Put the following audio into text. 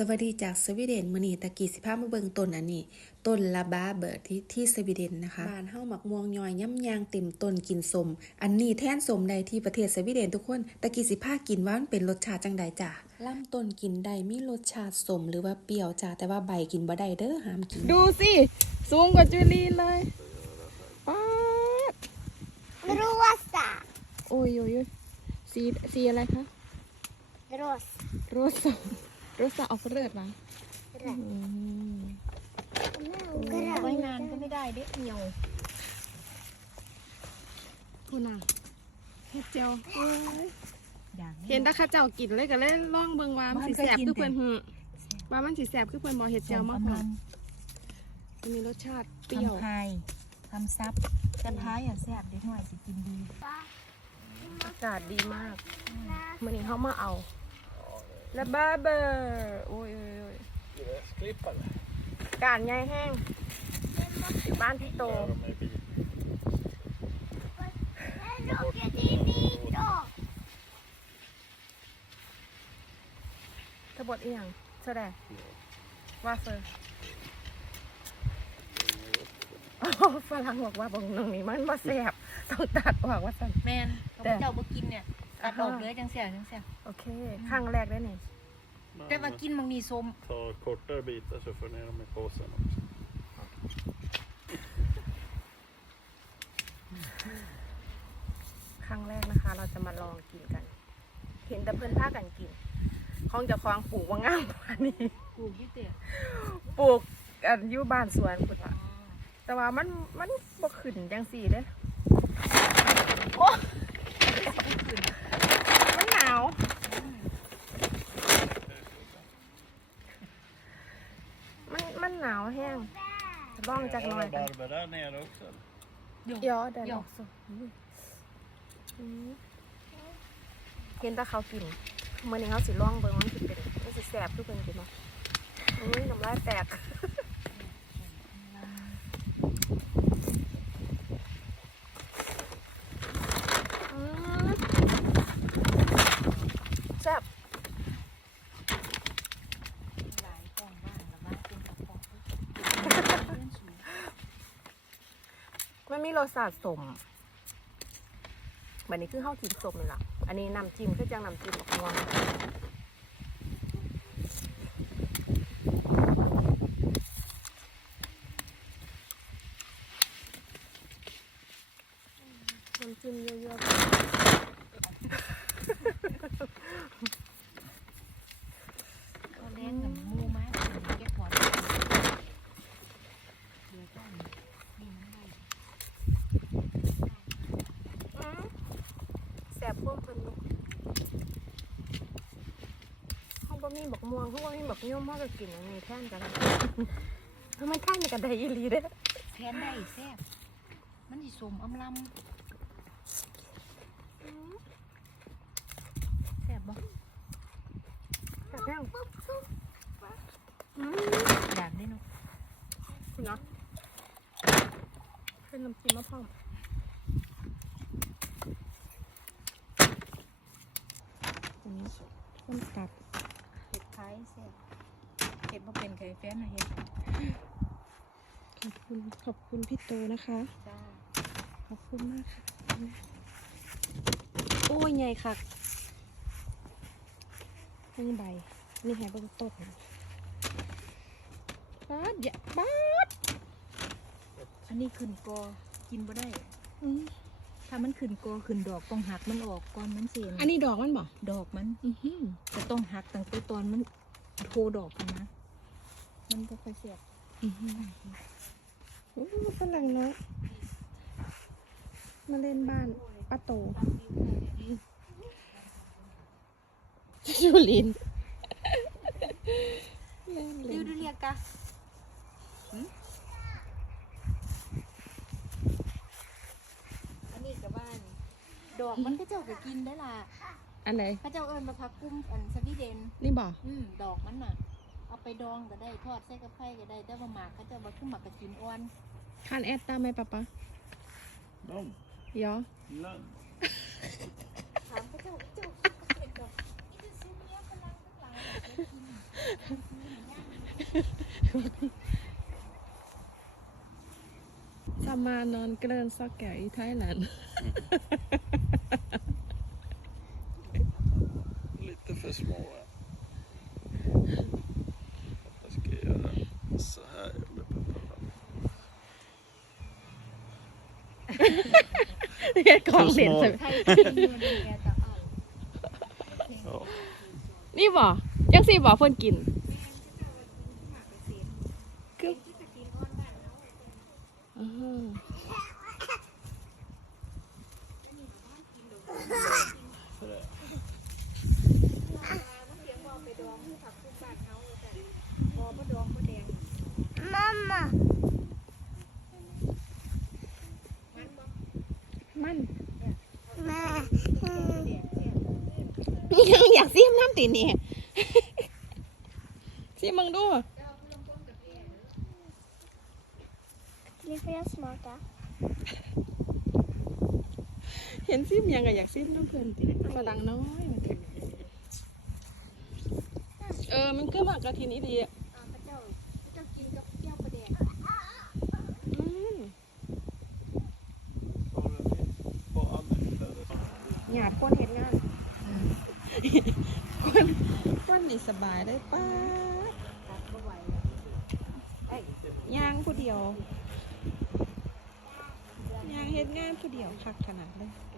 สวัสดีจากสวีเดนมื้อนี้ตะกี้สิพามาเบิ่งต้นอันนี้ ต้นลาบาเบิร์ที่ที่สวีเดนนะคะบ้านเฮาหมักม่วงย่อยย่ำยางเต็มต้นกินสม อันนี้แทนสมใดที่ประเทศสวีเดนทุกคนตะกี้สิพากินว่ามันเป็นรสชาติจังใดจ้ะลำต้นกินได้มีรสชาติสมหรือว่าเปรี้ยวจ้ะแต่ว่าใบกินบ่ได้เด้อห้ามกิน ดูสิสูงกว่าจูลีนเลยป๊าด Rosa. โอ้ยโอ้ยโอ้ยสีสีอะไรคะ Rosa. โรสโรส ออกเลือดมาอืม Grön. ไว้นานก็ไม่ได้เด็กเหนียว คุณน่ะเฮ็ดเจียวเอ้ยอย่างเห็นแตาข้าเจ้ากินเลยก็เลยลองเบิ่งว่ามันสิแสบคือเพิ่นหือว่ามันสิแสบคือเพิ่นบ่เฮ็ดเจียวมากกว่ามันมีรสชาติเปรี้ยว ทำพายทำซับแต่พายอะแซ่บเด็กหน่อยสิกินดี อากาศดีมากมื้อนี้เฮามาเอา และบาเบอร์โอ้ยโอ้ยโอ้ย Gräsklippare? การใหญ่แห้งบ้านพี่โต Kör de med bil. Rocket in hit då. ทบทอีหยังเท่าใดว่าเฟอร์โอ้ฝรั่งบอกว่าบางนึงนี่มันมาแสบต้องตัดออกว่าสั่นแม่นแต่เขาเจ้าบ่กินเนี่ย ตัดออกเลยจังเสียจังเสียโอเคครั้งแรกได้นี่ แต่ว่ากินบางมีส้ม Ta kortare bitar så får ner dem i påsen också. ครั้งแรกนะคะ เราจะมาลองกินกัน เห็นแต่เพื่อนพากันกินของเจะคลองปลูกว่างามกว่านี้ปลูกอยี่เตี้ยปลูกกันอยู่บ้านสวนพุ่นล่ะแต่ว่ามันมันบ่ขึ้นจังสี่เด้โอ้มันหนาว มันมันหนาวแห้งลองจากหน่อย Är กัน rabarber där nere också? eller? ยอได้หรอกสุเห็นแต่เขากินเมื่อนี้เขาสิลองเบิ่งว่ามันสิเป็นมันสิแสบทุกคนกินบ่อุ้ยน้ำลายแตก อืมแซ่บ หลายกล่องบ้างแล้วบ้านเป็นกระป๋อง มันมีรสชาติสมแบบนี้คือข้าวกินสมนี่ล่ะ อันนี้น้ำจิ้มคือจังน้ำจิ้มมะม่วงน้ำจิ้มเยอะๆเลี้ยงกับหมูไม้แก้ปวดเดี๋ยวก่อนนี่มันได้ ๆอื้อ แซ่บพวกเพิ่นลูกเขาบ่มีบักม่วงเขาบ่มีบักย่อมเขาก็กินอย่างนี้แทนกันเพราะมันแท่นกันได้อีหลีเด้อแทนได้แซ่บมันสิส้มอำลำแซ่บบ่แซ่บแห้งอืมอยากได้เนาะคุณเนาะเป็นน้ำจิ้มมะพร้าวอั นนี้ต้มตับเห็ดไทยแซ่บเห็ดบ่เป็นเคยแฟนนะเห็ดขอบคุณขอบคุณพี่โตนะคะ จ้าขอบคุณมากค่ะ โอ้ยใหญ่ค่ะเพิ่งใบ นี่แฮะเบิ่งต้นป๊าดอย่าป๊าดอันนี้ขึ้นกอกินบ่ได้ อืม ถ้ามันขึ้นกอขึ้นดอกต้องหักมันออกก่อนมันเสียอันนี้ดอกมันบ่ดอกมันอือหือจะต้องหักตั้งแต่ตอนมันโทดอกมันนะ มันก็ค่อยเสียบอือหือโอ้ฝรั่งเนาะมาเล่นบ้านป้าโตยูลินเล่นเล่ดูนดูเรียกกะอันนี้กับบ้าน ดอกมันก็เจ้าก็กินได้ล่ะอันไหนพระเจ้าเอิญมาพักกุ้มอันสวีเดน นี่บ่อืมดอกมันน่ะ เอาไปดองก็ได้ทอดใส่กับไข่ก็ได้ แต่ว่าหมากเขาเจ้ามาขึ้นหมากกระกินอ่อนทานแอดตามไหมป๊าป๊า De? ยอ Lönn? ถามพระเจ้าพระเจ้ากินดอกนี่คือซุ้มเนี้ยพลังทั้งหลาย Sama non grönsaker i Thailand. Lite för små. ja. Jag ska göra så här. Jag blir peppad. Det är konstigt. smart. ไทยกินอยู่นี่แกจะเอา Ja. นี่บ่ยังสิบ่เพิ่นกินคืออือฮึ Mamma. มั น Mä. ยังอยากซิมน้ำตีนี่ซิมมึงดู Nu får jag smaka. เห็นซิมยังก็อยากซิมน้ำเพื่อนติฝรั่งน้อยมาถึงเออ มันคือหมากกะทินี่ดีอะเอาพระเจ้าพระเจ้ากินกับแก้วประแดงอืม Har du det? På använt eller? หยาดคนเห็นงานคนคนนี่สบายได้ป้าดตัดก็ไหวแล้วย่างผู้เดียว ยางเฮ็ดงานผู้เดียวคักขนาดเลย